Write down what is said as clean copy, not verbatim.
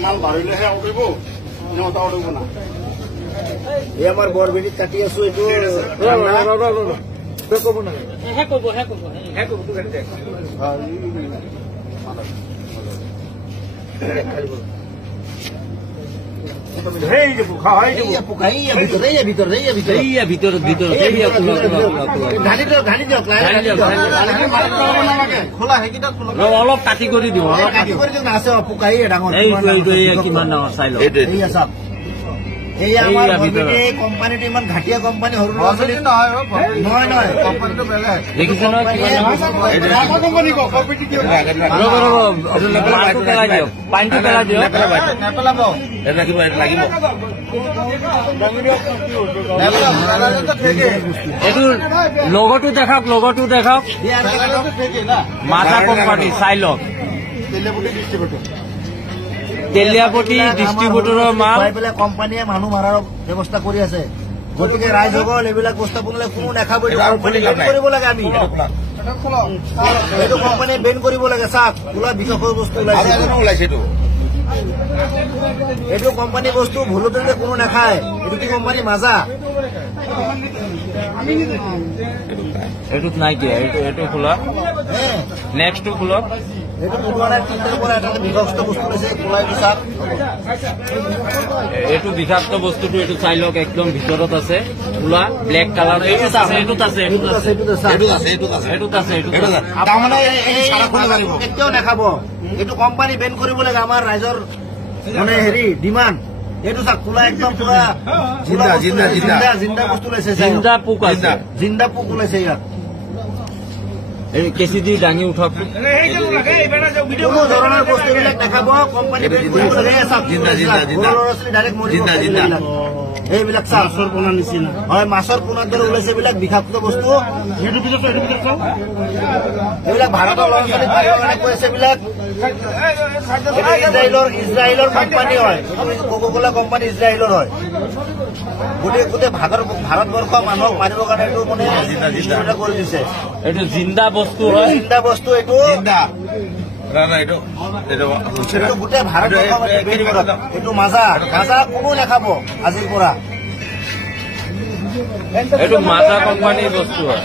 মাল বাড়িলেহে উঠিব নটা উঠিব না এই আমাৰ বৰবেটিত কাটি আছো এইটো কব না অলপ কাটি কৰি দিওঁ আছে পোকাই ডাঙৰ কিমান ডাঙৰ চাই লওঁ কোম্পানীটো ইমান ঘাটিয়া কোম্পানী সৰু ল'ৰা ছোৱালী নহয় কোম্পানীটো বেলেগ দেখিছে নহয় পেলাই দিয়ক পানীটো পেলাই দিয়ক নেপেলাব লাগিব এইটো লগতো দেখাওক মাজা কোম্পানী চাই লওক তেলিয়াপতি ডিষ্ট্ৰিবিউটৰৰ মাল কোম্পানীয়ে মানুহ মাৰাৰ ব্যৱস্থা কৰি আছে গতিকে ৰাইজসকল এইবিলাক বস্তু বনালে কোনো নাখাব কৰিব লাগে আমি এইটো কোম্পানীয়ে বেন কৰিব লাগে চাওক খোলা বিষয়ৰ বস্তু ওলাইছে এইটো কোম্পানী বস্তু ভুলতে কোনো নাখায় এইটো কি কোম্পানী মাজা এইটোত নাই কিয় এইটো খোলা নেক্সটটো খোলক এইটো বিষাক্ত বস্তুটো এইটো চাই লওক একদম ভিতৰত আছে খোলা ব্লেক কালাৰ কেতিয়াও নাখাব এইটো কোম্পানী বেন কৰিব লাগে আমাৰ ৰাইজৰ মানে হেৰি ডিমাণ্ড এইটো চাওক খোলা একদম পুৰা জিন্দা বস্তু ওলাইছে জিন্দা পোক ওলাইছে ইয়াত কেঁচি দি দাঙি উঠক কোনো ধৰণৰ বস্তুবিলাক দেখাব কোম্পানী এইবিলাক মাছৰ পোনাৰ নিচিনা হয় মাছৰ পোনাৰ দৰে ওলাইছে এইবিলাক বিষাক্ত বস্তু এইবিলাক ভাৰতৰ ল'ৰা ছোৱালীক মাৰিবৰ কাৰণে কৈ আছে এইবিলাক ইজৰাইলৰ কোম্পানী হয় কোকা-কোলা কোম্পানী ইজৰাইলৰ হয় গোটেই ভাৰতবৰ্ষ মানুহক মাৰিবৰ কাৰণে এইটো মানে কৰি দিছে এইটো জিন্দা বস্তু হয় জিন্দা বস্তু এইটো গোটেই ভাৰতবৰ্ষ এইটো মাজা কোনো নাখাব আজিৰ পৰা এইটো মাজা কোম্পানীৰ বস্তু হয়